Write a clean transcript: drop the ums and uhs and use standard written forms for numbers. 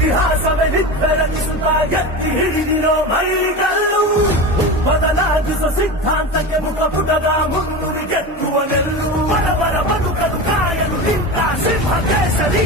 ಇತಿಹಾಸವೇ ನಿತ್ತೆರಗಿಸುತ್ತ ಎತ್ತಿ ಹಿಡಿದಿರೋ ಮೈಗಲ್ಲು ಬದಲಾಗಿಸುವ ಸಿದ್ಧಾಂತಕ್ಕೆ ಮುಖಪುಟದ ಮುನ್ನುಡಿ ಗೆಲ್ಲುವ ನೆಲ್ಲು ಬಡವರ ಬದುಕಲು ಕಾಯಲು ನಿಂತ ಸಿಂಹ ಕೇಸರಿ